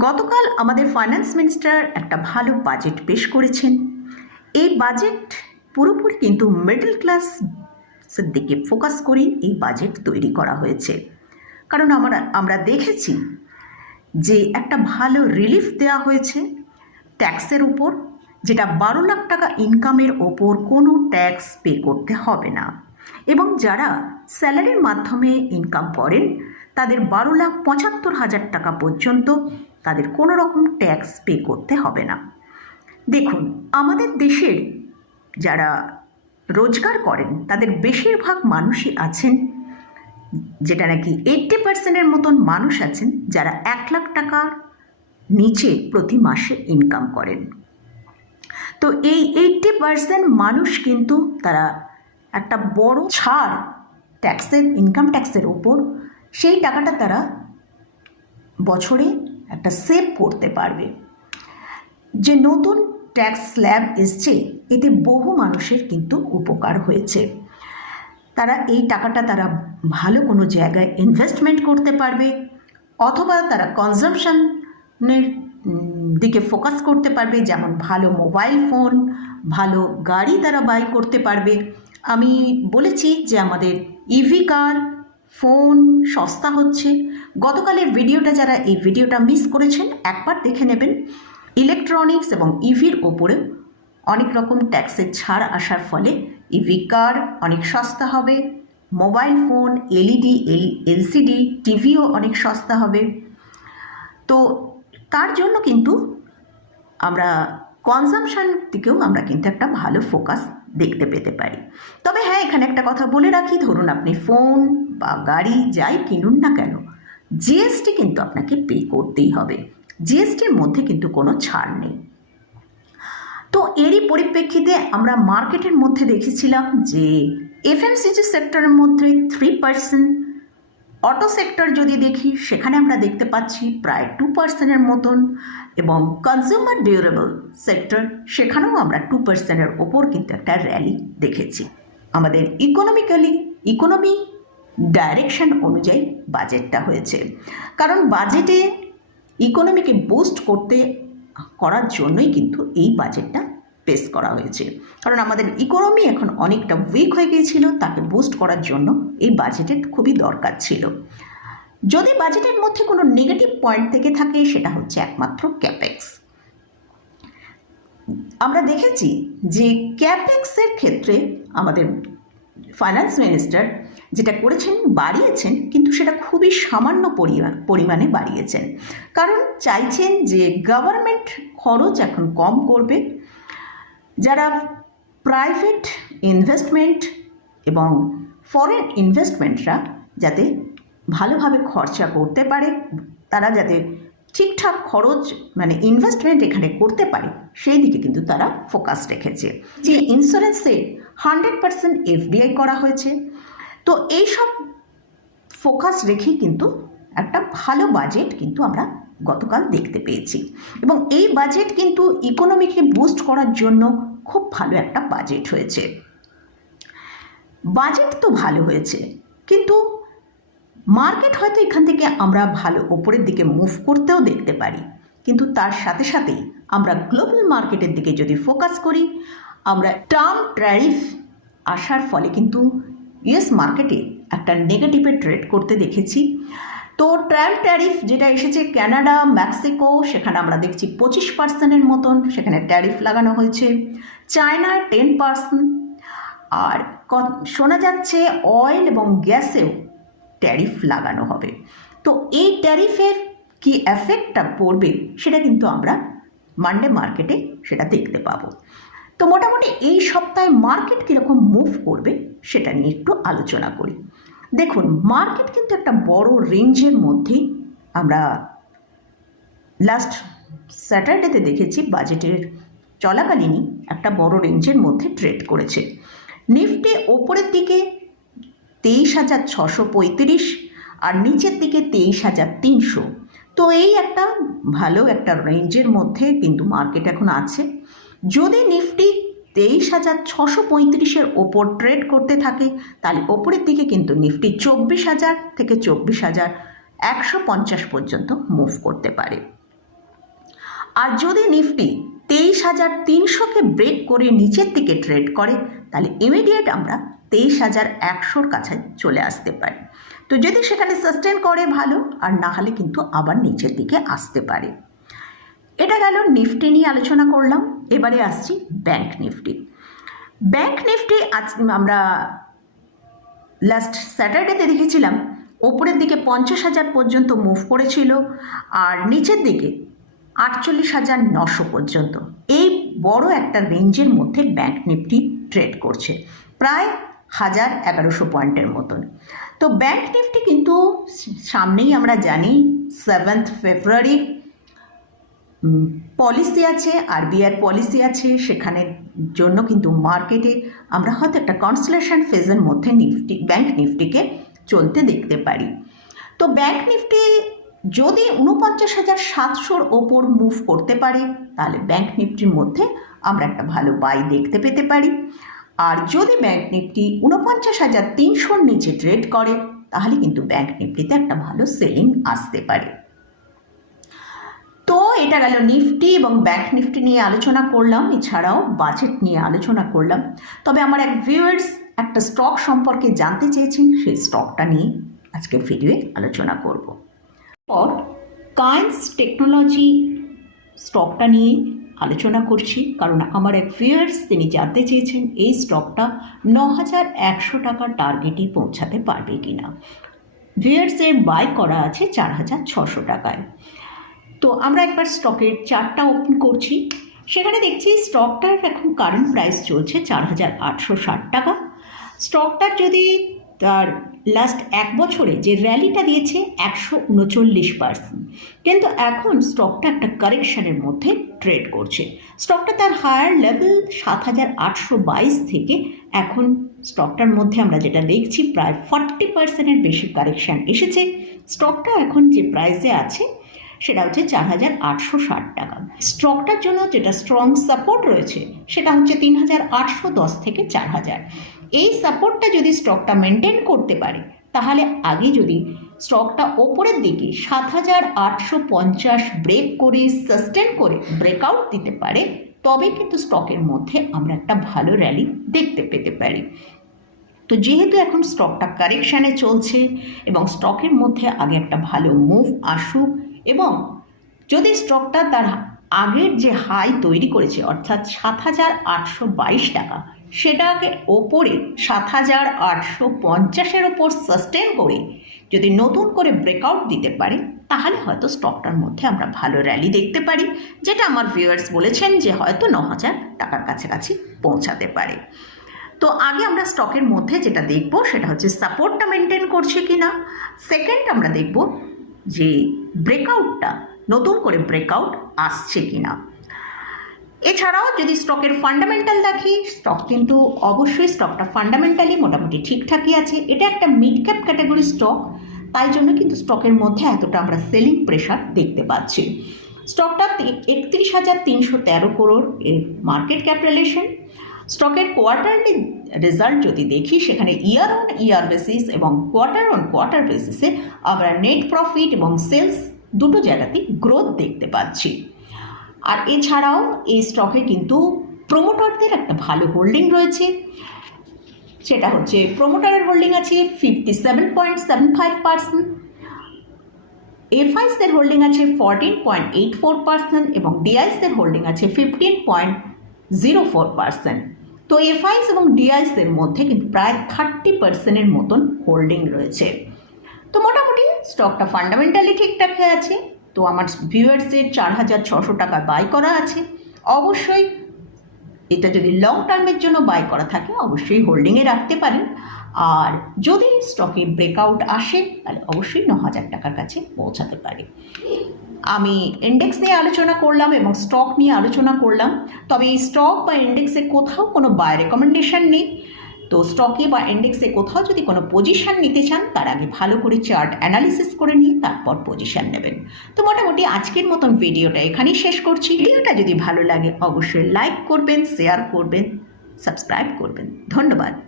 গতকাল আমাদের finance minister একটা ভালো বাজেট পেশ করেছেন। এই বাজেট পুরোপুরি কিন্তু মিডল ক্লাসের দিকে ফোকাস করেই এই বাজেট তৈরি করা হয়েছে। কারণ আমরা আমরা দেখেছি যে একটা ভালো রিলিফ দেওয়া হয়েছে ট্যাক্সের উপর, যেটা বারো লাখ টাকা ইনকামের ওপর কোনো ট্যাক্স পে করতে হবে না। এবং যারা স্যালারির মাধ্যমে ইনকাম করেন, তাদের বারো লাখ পঁচাত্তর হাজার টাকা পর্যন্ত তাদের কোনো রকম ট্যাক্স পে করতে হবে না। দেখুন, আমাদের দেশের যারা রোজগার করেন, তাদের বেশিরভাগ মানুষই আছেন, যেটা নাকি এইট্টি পার্সেন্টের মতন মানুষ আছেন, যারা এক লাখ টাকার নিচে প্রতি মাসে ইনকাম করেন। তো এই এইট্টি পার্সেন্ট মানুষ কিন্তু তারা একটা বড় ছাড় ট্যাক্সের ইনকাম ট্যাক্সের ওপর, সেই টাকাটা তারা বছরে একটা সেভ করতে পারবে। যে নতুন ট্যাক্স স্ল্যাব এসছে, এতে বহু মানুষের কিন্তু উপকার হয়েছে। তারা এই টাকাটা তারা ভালো কোনো জায়গায় ইনভেস্টমেন্ট করতে পারবে, অথবা তারা কনজামশনের দিকে ফোকাস করতে পারবে, যেমন ভালো মোবাইল ফোন ভালো গাড়ি তারা বাই করতে পারবে। আমি বলেছি যে আমাদের ইভি কার ফোন সস্তা হচ্ছে। গতকালের ভিডিওটা যারা এই ভিডিওটা মিস করেছেন, একবার দেখে নেবেন। ইলেকট্রনিক্স এবং ইভির ওপরে অনেক রকম ট্যাক্সের ছাড় আসার ফলে ইভি কার অনেক সস্তা হবে, mobile phone, LED, L, LCD, টিভিও অনেক সস্তা হবে। তো তার জন্য কিন্তু আমরা কনজামশান দিকেও আমরা কিন্তু একটা ভালো ফোকাস দেখতে পেতে পারি। তবে হ্যাঁ এখানে একটা কথা বলে রাখি, ধরুন আপনি ফোন বা গাড়ি যাই কিনুন না কেন জিএসটি কিন্তু আপনাকে পে করতেই হবে। জিএসটির মধ্যে কিন্তু কোনো ছাড় নেই। তো এরই পরিপ্রেক্ষিতে আমরা মার্কেটের মধ্যে দেখেছিলাম যে এফএমসিজি সেক্টরের মধ্যে থ্রি পার্সেন্ট অটো সেক্টর যদি দেখি, সেখানে আমরা দেখতে পাচ্ছি প্রায় টু পার্সেন্টের মতন এবং কনজিউমার ডিউরেবল সেক্টর সেখানেও আমরা টু পার্সেন্টের ওপর কিন্তু একটা র্যালি দেখেছি। আমাদের ইকোনমিক্যালি ইকোনমি ডাইরেকশন অনুযায়ী বাজেটটা হয়েছে। কারণ বাজেটে ইকোনমিকে বুস্ট করতে করার জন্যই কিন্তু এই বাজেটটা পেশ করা হয়েছে। কারণ আমাদের ইকোনমি এখন অনেকটা উইক হয়ে গিয়েছিল, তাকে বুস্ট করার জন্য এই বাজেটের খুবই দরকার ছিল। যদি বাজেটের মধ্যে কোনো নেগেটিভ পয়েন্ট থেকে থাকে, সেটা হচ্ছে একমাত্র ক্যাপেক্স আমরা দেখেছি যে ক্যাপেক্সের ক্ষেত্রে আমাদের ফাইন্যান্স মিনিস্টার যেটা করেছেন, বাড়িয়েছেন, কিন্তু সেটা খুবই সামান্য পরিমাণ পরিমাণে বাড়িয়েছেন। কারণ চাইছেন যে গভর্নমেন্ট খরচ এখন কম করবে। যারা প্রাইভেট ইনভেস্টমেন্ট এবং ফরেন ইনভেস্টমেন্টরা যাতে ভালোভাবে খরচা করতে পারে, তারা যাতে ঠিকঠাক খরচ মানে ইনভেস্টমেন্ট এখানে করতে পারে, সেই দিকে কিন্তু তারা ফোকাস রেখেছে। যে ইন্স্যুরেন্সে হান্ড্রেড পার্সেন্ট এফডিআই করা হয়েছে। তো এইসব ফোকাস রেখেই কিন্তু একটা ভালো বাজেট কিন্তু আমরা গতকাল দেখতে পেয়েছি। এবং এই বাজেট কিন্তু ইকোনমিকে বুস্ট করার জন্য খুব ভালো একটা বাজেট হয়েছে। বাজেট তো ভালো হয়েছে, কিন্তু মার্কেট হয়তো এখান থেকে আমরা ভালো ওপরের দিকে মুভ করতেও দেখতে পারি। কিন্তু তার সাথে সাথেই আমরা গ্লোবাল মার্কেটের দিকে যদি ফোকাস করি, আমরা টার্ম ট্যারিফ আসার ফলে কিন্তু ইউএস মার্কেটে একটা নেগেটিভে ট্রেড করতে দেখেছি। তো ট্রায়াল ট্যারিফ যেটা এসেছে ক্যানাডা মেক্সিকো, সেখানে আমরা দেখছি পঁচিশ পার্সেন্টের মতন সেখানে ট্যারিফ লাগানো হয়েছে। চায়নায় টেন পার্সেন্ট আর শোনা যাচ্ছে অয়েল এবং গ্যাসেও ট্যারিফ লাগানো হবে। তো এই ট্যারিফের কি এফেক্টটা পড়বে সেটা কিন্তু আমরা মানডে মার্কেটে সেটা দেখতে পাবো। তো মোটামুটি এই সপ্তাহে মার্কেট কীরকম মুভ করবে সেটা নিয়ে একটু আলোচনা করি। দেখুন মার্কেট কিন্তু একটা বড় রেঞ্জের মধ্যে আমরা লাস্ট স্যাটারডেতে দেখেছি বাজেটের চলাকালীনই একটা বড় রেঞ্জের মধ্যে ট্রেড করেছে। নিফটি ওপরের দিকে তেইশ হাজার ছশো পঁয়ত্রিশ আর নিচের দিকে তেইশ হাজার তিনশো। তো এই একটা ভালো একটা রেঞ্জের মধ্যে কিন্তু মার্কেট এখন আছে। যদি নিফটি তেইশ হাজার ছশো পঁয়ত্রিশের ওপর ট্রেড করতে থাকে, তাহলে ওপরের দিকে কিন্তু নিফটি চব্বিশ হাজার থেকে চব্বিশ হাজার একশো পঞ্চাশ পর্যন্ত মুভ করতে পারে। আর যদি নিফটি তেইশ হাজার তিনশোকে ব্রেক করে নিচের দিকে ট্রেড করে, তাহলে ইমিডিয়েট আমরা তেইশ হাজার একশোর কাছে চলে আসতে পারি। তো যদি সেখানে সাস্টেন করে ভালো, আর না হলে কিন্তু আবার নিচের দিকে আসতে পারে। এটা গেল নিফটি নিয়ে আলোচনা করলাম, এবারে আসছি ব্যাংক নিফটি। ব্যাংক নিফটি আজ আমরা লাস্ট স্যাটারডেতে দেখেছিলাম, ওপরের দিকে পঞ্চাশ হাজার পর্যন্ত মুভ করেছিল, আর নিচের দিকে আটচল্লিশ হাজার নশো পর্যন্ত। এই বড় একটা রেঞ্জের মধ্যে ব্যাংক নিফটি ট্রেড করছে, প্রায় হাজার এগারোশো পয়েন্টের মতন। তো ব্যাংক নিফটি কিন্তু সামনেই আমরা জানি সেভেন্থ ফেব্রুয়ারি পলিসি আছে আরবিআর পলিসি আছে সেখানের জন্য কিন্তু মার্কেটে আমরা হয়তো একটা কনসলেশন ফেজের মধ্যে নিফটি ব্যাংক নিফটিকে চলতে দেখতে পারি। তো ব্যাংক নিফটি যদি উনপঞ্চাশ হাজার সাতশোর ওপর মুভ করতে পারে, তাহলে ব্যাংক নিফটির মধ্যে আমরা একটা ভালো বাই দেখতে পেতে পারি। আর যদি ব্যাংক নিফটি উনপঞ্চাশ হাজার তিনশোর নিচে ট্রেড করে, তাহলে কিন্তু ব্যাংক নিফটিতে একটা ভালো সেলিং আসতে পারে। এটা গেল নিফটি এবং ব্যাংক নিফটি নিয়ে আলোচনা করলাম, এছাড়াও বাজেট নিয়ে আলোচনা করলাম। তবে আমার এক ভিউয়ার্স একটা স্টক সম্পর্কে জানতে চেয়েছেন, সেই স্টকটা নিয়ে আজকের ভিডিওয়ে আলোচনা করব। পর কাইন্স টেকনোলজি স্টকটা নিয়ে আলোচনা করছি, কারণ আমার এক ভিউয়ার্স তিনি জানতে চেয়েছেন এই স্টকটা ন হাজার একশো টাকার টার্গেটে পৌঁছাতে পারবে কিনা। ভিউয়ার্সের বাই করা আছে চার হাজার ছশো টাকায়। তো আমরা একবার স্টকের চারটা ওপেন করছি। সেখানে দেখছি স্টকটার এখন কারেন্ট প্রাইস চলছে চার হাজার আটশো ষাট টাকা। স্টকটার যদি তার লাস্ট এক বছরে যে র্যালিটা দিয়েছে একশো উনচল্লিশ পার্সেন্ট কিন্তু এখন স্টকটা একটা কারেকশনের মধ্যে ট্রেড করছে। স্টকটা তার হায়ার লেভেল সাত হাজার আটশো বাইশ থেকে এখন স্টকটার মধ্যে আমরা যেটা দেখছি, প্রায় ফর্টি পার্সেন্টের বেশি কারেকশান এসেছে। স্টকটা এখন যে প্রাইসে আছে সেটা হচ্ছে চার হাজার আটশো ষাট টাকা। স্টকটার জন্য যেটা স্ট্রং সাপোর্ট রয়েছে, সেটা হচ্ছে তিন হাজার আটশো দশ থেকে চার হাজার। এই সাপোর্টটা যদি স্টকটা মেনটেন করতে পারে, তাহলে আগে যদি স্টকটা ওপরের দিকে সাত হাজার আটশো পঞ্চাশ ব্রেক করে সাস্টেন করে ব্রেকআউট দিতে পারে, তবে কিন্তু স্টকের মধ্যে আমরা একটা ভালো র্যালি দেখতে পেতে পারি। তো যেহেতু এখন স্টকটা কারেকশানে চলছে এবং স্টকের মধ্যে আগে একটা ভালো মুভ আসুক এবং যদি স্টকটা তার আগের যে হাই তৈরি করেছে, অর্থাৎ সাত হাজার আটশো বাইশ টাকা, সেটাকে ওপরে সাত হাজার আটশো পঞ্চাশের ওপর সাস্টেন করে যদি নতুন করে ব্রেকআউট দিতে পারে, তাহলে হয়তো স্টকটার মধ্যে আমরা ভালো র্যালি দেখতে পারি, যেটা আমার ভিউয়ার্স বলেছেন যে হয়তো ন হাজার টাকার কাছাকাছি পৌঁছাতে পারে। তো আগে আমরা স্টকের মধ্যে যেটা দেখব, সেটা হচ্ছে সাপোর্টটা মেনটেন করছে কি না সেকেন্ড আমরা দেখব যে ব্রেকআউটটা নতুন করে ব্রেকআউট আসছে কি না এছাড়াও যদি স্টকের ফান্ডামেন্টাল দেখি স্টক কিন্তু অবশ্যই স্টকটা ফান্ডামেন্টালি মোটামুটি ঠিকঠাকই আছে। এটা একটা মিড ক্যাপ ক্যাটাগরি স্টক তাই জন্য কিন্তু স্টকের মধ্যে এতটা আমরা সেলিং প্রেশার দেখতে পাচ্ছি। স্টকটা একত্রিশ হাজার তিনশো তেরো করোড় এর মার্কেট ক্যাপিটালেশন স্টকের কোয়ার্টারলি রেজাল্ট যদি দেখি, সেখানে ইয়ার অন ইয়ার বেসিস এবং কোয়ার্টার অন কোয়ার্টার বেসিসে আমরা নেট প্রফিট এবং সেলস দুটো জায়গাতেই গ্রোথ দেখতে পাচ্ছি। আর এছাড়াও এই স্টকে কিন্তু প্রোমোটারদের একটা ভালো হোল্ডিং রয়েছে। সেটা হচ্ছে প্রোমোটারের হোল্ডিং আছে fifty seven point seven five percent এফআইসদের holding আছে fourteen point eight four percent এবং ডিআইসদের হোল্ডিং আছে fifteen point zero four percent তো এফআইস এবং ডিআইসের মধ্যে কিন্তু প্রায় থার্টি পার্সেন্টের মতন হোল্ডিং রয়েছে। তো মোটামুটি স্টকটা ফান্ডামেন্টালি ঠিকঠাক আছে। তো আমার ভিউয়ার্সের চার হাজার ছশো টাকা বাই করা আছে। অবশ্যই এটা যদি লং টার্মের জন্য বাই করা থাকে, অবশ্যই হোল্ডিংয়ে রাখতে পারেন। আর যদি স্টকে ব্রেকআউট আসে, তাহলে অবশ্যই ন হাজার টাকার কাছে পৌঁছাতে পারে। আমি ইন্ডেক্স নিয়ে আলোচনা করলাম এবং স্টক নিয়ে আলোচনা করলাম। তবে এই স্টক বা ইন্ডেক্সে কোথাও কোনো বাই রেকমেন্ডেশন নেই। তো স্টকে বা ইন্ডেক্সে কোথাও যদি কোনো পজিশন নিতে চান, তার আগে ভালো করে চার্ট অ্যানালিসিস করে নিয়ে তারপর পজিশন নেবেন। তো মোটামুটি আজকের মতন ভিডিওটা এখানেই শেষ করছি। ভিডিওটা যদি ভালো লাগে, অবশ্যই লাইক করবেন শেয়ার করবেন সাবস্ক্রাইব করবেন। ধন্যবাদ।